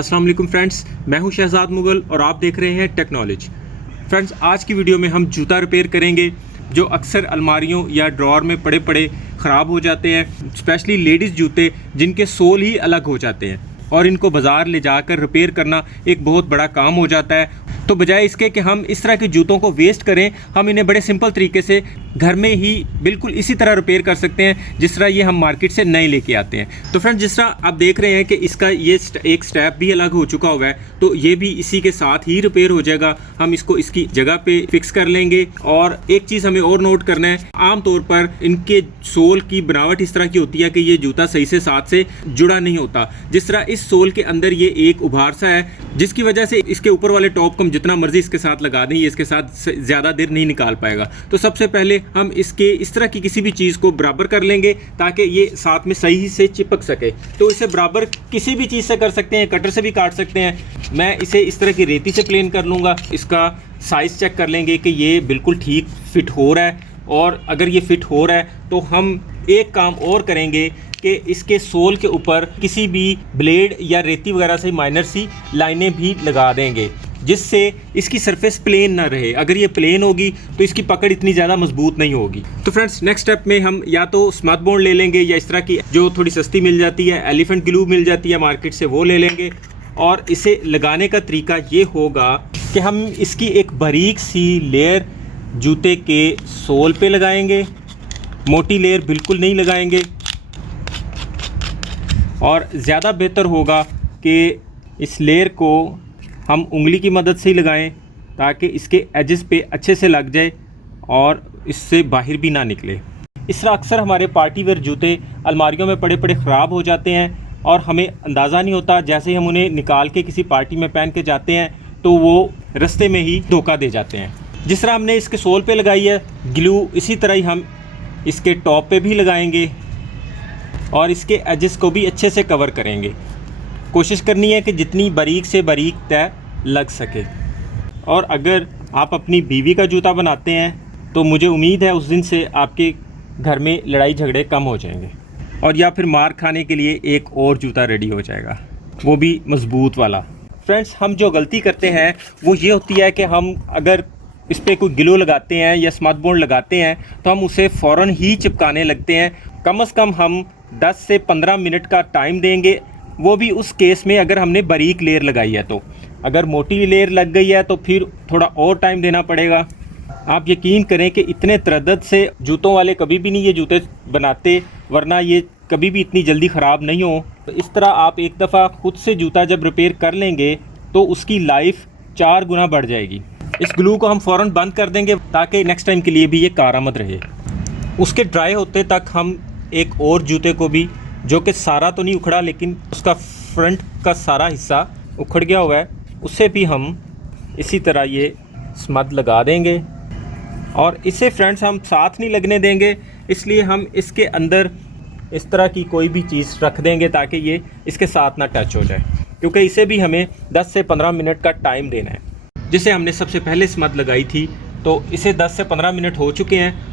अस्सलाम वालेकुम फ्रेंड्स, मैं हूं शहजाद मुगल और आप देख रहे हैं टेक्नोलॉजी। फ्रेंड्स, आज की वीडियो में हम जूता रिपेयर करेंगे जो अक्सर अलमारियों या ड्रॉर में पड़े पड़े ख़राब हो जाते हैं। स्पेशली लेडीज़ जूते जिनके सोल ही अलग हो जाते हैं और इनको बाज़ार ले जाकर रिपेयर करना एक बहुत बड़ा काम हो जाता है। तो बजाय इसके कि हम इस तरह के जूतों को वेस्ट करें, हम इन्हें बड़े सिंपल तरीके से घर में ही बिल्कुल इसी तरह रिपेयर कर सकते हैं जिस तरह ये हम मार्केट से नए लेके आते हैं। तो फ्रेंड्स, जिस तरह आप देख रहे हैं कि इसका ये एक स्टेप भी अलग हो चुका हुआ है, तो ये भी इसी के साथ ही रिपेयर हो जाएगा। हम इसको इसकी जगह पे फिक्स कर लेंगे। और एक चीज़ हमें और नोट करना है, आमतौर पर इनके सोल की बनावट इस तरह की होती है कि ये जूता सही से साथ से जुड़ा नहीं होता। जिस तरह इस सोल के अंदर ये एक उभार सा है, जिसकी वजह से इसके ऊपर वाले टॉप को हम जितना मर्जी इसके साथ लगा दें, ये इसके साथ ज़्यादा देर नहीं निकाल पाएगा। तो सबसे पहले हम इसके इस तरह की किसी भी चीज़ को बराबर कर लेंगे ताकि ये साथ में सही से चिपक सके। तो इसे बराबर किसी भी चीज़ से कर सकते हैं, कटर से भी काट सकते हैं। मैं इसे इस तरह की रेती से प्लेन कर लूँगा। इसका साइज़ चेक कर लेंगे कि ये बिल्कुल ठीक फिट हो रहा है, और अगर ये फिट हो रहा है तो हम एक काम और करेंगे कि इसके सोल के ऊपर किसी भी ब्लेड या रेती वगैरह से माइनर सी लाइनें भी लगा देंगे, जिससे इसकी सरफेस प्लेन ना रहे। अगर ये प्लेन होगी तो इसकी पकड़ इतनी ज़्यादा मजबूत नहीं होगी। तो फ्रेंड्स, नेक्स्ट स्टेप में हम या तो स्मथ बॉन्ड ले लेंगे या इस तरह की जो थोड़ी सस्ती मिल जाती है, एलिफेंट ग्लू मिल जाती है मार्केट से, वो ले लेंगे। और इसे लगाने का तरीका ये होगा कि हम इसकी एक बारीक सी लेयर जूते के सोल पे लगाएंगे। मोटी लेयर बिल्कुल नहीं लगाएंगे, और ज़्यादा बेहतर होगा कि इस लेयर को हम उंगली की मदद से ही लगाएं ताकि इसके एजेस पे अच्छे से लग जाए और इससे बाहर भी ना निकले। इस तरह अक्सर हमारे पार्टी वेयर जूते अलमारियों में पड़े पड़े ख़राब हो जाते हैं और हमें अंदाज़ा नहीं होता। जैसे ही हम उन्हें निकाल के किसी पार्टी में पहन के जाते हैं तो वो रास्ते में ही धोखा दे जाते हैं। जिस तरह हमने इसके सोल पे लगाई है ग्लू, इसी तरह ही हम इसके टॉप पे भी लगाएंगे और इसके एजेस को भी अच्छे से कवर करेंगे। कोशिश करनी है कि जितनी बारीक से बारीक तय लग सके। और अगर आप अपनी बीवी का जूता बनाते हैं तो मुझे उम्मीद है उस दिन से आपके घर में लड़ाई झगड़े कम हो जाएंगे, और या फिर मार खाने के लिए एक और जूता रेडी हो जाएगा, वो भी मजबूत वाला। फ्रेंड्स, हम जो गलती करते हैं वो ये होती है कि हम अगर इस पर कोई ग्लू लगाते हैं या स्मथ बॉन्ड लगाते हैं तो हम उसे फ़ौरन ही चिपकाने लगते हैं। कम से कम हम 10 से 15 मिनट का टाइम देंगे, वो भी उस केस में अगर हमने बारीक लेयर लगाई है। तो अगर मोटी लेयर लग गई है तो फिर थोड़ा और टाइम देना पड़ेगा। आप यकीन करें कि इतने तरद्दुद से जूतों वाले कभी भी नहीं ये जूते बनाते, वरना ये कभी भी इतनी जल्दी ख़राब नहीं हो। तो इस तरह आप एक दफ़ा खुद से जूता जब रिपेयर कर लेंगे तो उसकी लाइफ 4 गुना बढ़ जाएगी। इस ग्लू को हम फ़ौरन बंद कर देंगे ताकि नेक्स्ट टाइम के लिए भी ये कारआमद रहे। उसके ड्राई होते तक हम एक और जूते को भी, जो कि सारा तो नहीं उखड़ा लेकिन उसका फ्रंट का सारा हिस्सा उखड़ गया हुआ है, उससे भी हम इसी तरह ये स्मथ लगा देंगे। और इसे फ्रेंड्स हम साथ नहीं लगने देंगे, इसलिए हम इसके अंदर इस तरह की कोई भी चीज़ रख देंगे ताकि ये इसके साथ ना टच हो जाए, क्योंकि इसे भी हमें 10 से 15 मिनट का टाइम देना है। जिसे हमने सबसे पहले स्मथ लगाई थी तो इसे 10 से 15 मिनट हो चुके हैं।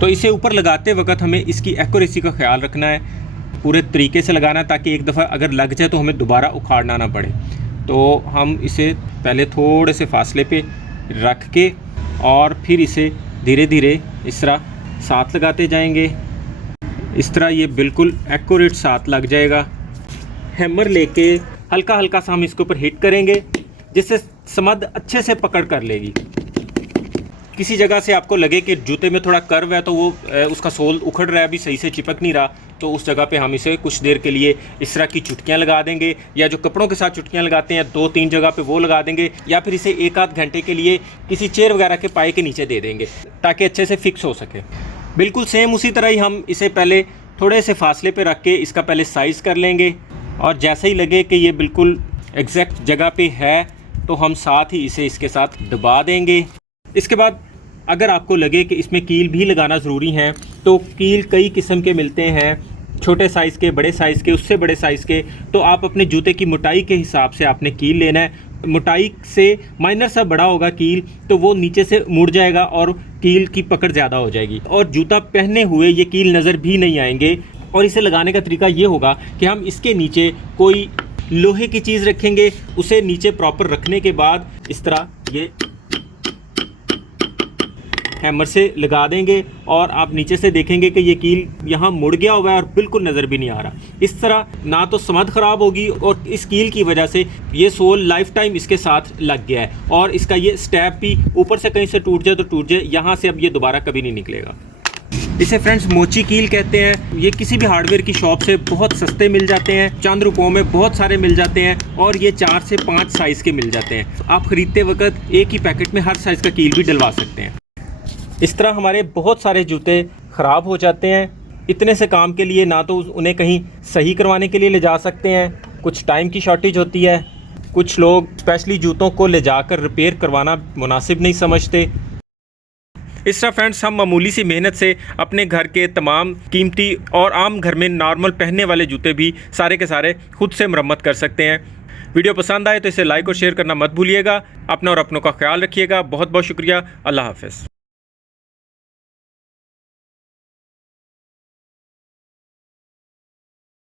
तो इसे ऊपर लगाते वक्त हमें इसकी एक्यूरेसी का ख्याल रखना है, पूरे तरीके से लगाना है ताकि एक दफ़ा अगर लग जाए तो हमें दोबारा उखाड़ना ना पड़े। तो हम इसे पहले थोड़े से फासले पे रख के और फिर इसे धीरे धीरे इस तरह साथ लगाते जाएंगे। इस तरह ये बिल्कुल एक्यूरेट साथ लग जाएगा। हैमर लेके हल्का हल्का सा हम इसके ऊपर हिट करेंगे जिससे स्मथ अच्छे से पकड़ कर लेगी। किसी जगह से आपको लगे कि जूते में थोड़ा कर्व है तो वो उसका सोल उखड़ रहा है, अभी सही से चिपक नहीं रहा, तो उस जगह पे हम इसे कुछ देर के लिए इस तरह की चुटकियाँ लगा देंगे, या जो कपड़ों के साथ चुटकियाँ लगाते हैं 2-3 जगह पे वो लगा देंगे, या फिर इसे 1-आध घंटे के लिए किसी चेयर वगैरह के पाए के नीचे दे देंगे ताकि अच्छे से फिक्स हो सके। बिल्कुल सेम उसी तरह ही हम इसे पहले थोड़े से फासले पर रख के इसका पहले साइज़ कर लेंगे, और जैसे ही लगे कि ये बिल्कुल एग्जैक्ट जगह पर है तो हम साथ ही इसे इसके साथ दबा देंगे। इसके बाद अगर आपको लगे कि इसमें कील भी लगाना ज़रूरी है तो कील कई किस्म के मिलते हैं, छोटे साइज़ के, बड़े साइज़ के, उससे बड़े साइज़ के। तो आप अपने जूते की मोटाई के हिसाब से आपने कील लेना है। मोटाई से माइनर सा बड़ा होगा कील तो वो नीचे से मुड़ जाएगा और कील की पकड़ ज़्यादा हो जाएगी, और जूता पहने हुए ये कील नज़र भी नहीं आएंगे। और इसे लगाने का तरीका ये होगा कि हम इसके नीचे कोई लोहे की चीज़ रखेंगे, उसे नीचे प्रॉपर रखने के बाद इस तरह ये हैमर से लगा देंगे और आप नीचे से देखेंगे कि ये कील यहाँ मुड़ गया हुआ है और बिल्कुल नज़र भी नहीं आ रहा। इस तरह ना तो समद ख़राब होगी और इस कील की वजह से ये सोल लाइफ टाइम इसके साथ लग गया है और इसका ये स्टैप भी ऊपर से कहीं से टूट जाए तो टूट जाए, यहाँ से अब ये दोबारा कभी नहीं निकलेगा। इसे फ्रेंड्स मोची कील कहते हैं। ये किसी भी हार्डवेयर की शॉप से बहुत सस्ते मिल जाते हैं, चंद रुपयों में बहुत सारे मिल जाते हैं और ये 4 से 5 साइज़ के मिल जाते हैं। आप ख़रीदते वक्त एक ही पैकेट में हर साइज़ का कील भी डलवा सकते हैं। इस तरह हमारे बहुत सारे जूते ख़राब हो जाते हैं। इतने से काम के लिए ना तो उन्हें कहीं सही करवाने के लिए ले जा सकते हैं, कुछ टाइम की शॉर्टेज होती है, कुछ लोग स्पेशली जूतों को ले जाकर रिपेयर करवाना मुनासिब नहीं समझते। इस तरह फ्रेंड्स हम मामूली सी मेहनत से अपने घर के तमाम कीमती और आम घर में नॉर्मल पहनने वाले जूते भी सारे के सारे खुद से मरम्मत कर सकते हैं। वीडियो पसंद आए तो इसे लाइक और शेयर करना मत भूलिएगा। अपना और अपनों का ख्याल रखिएगा। बहुत बहुत शुक्रिया। अल्लाह हाफ़िज़।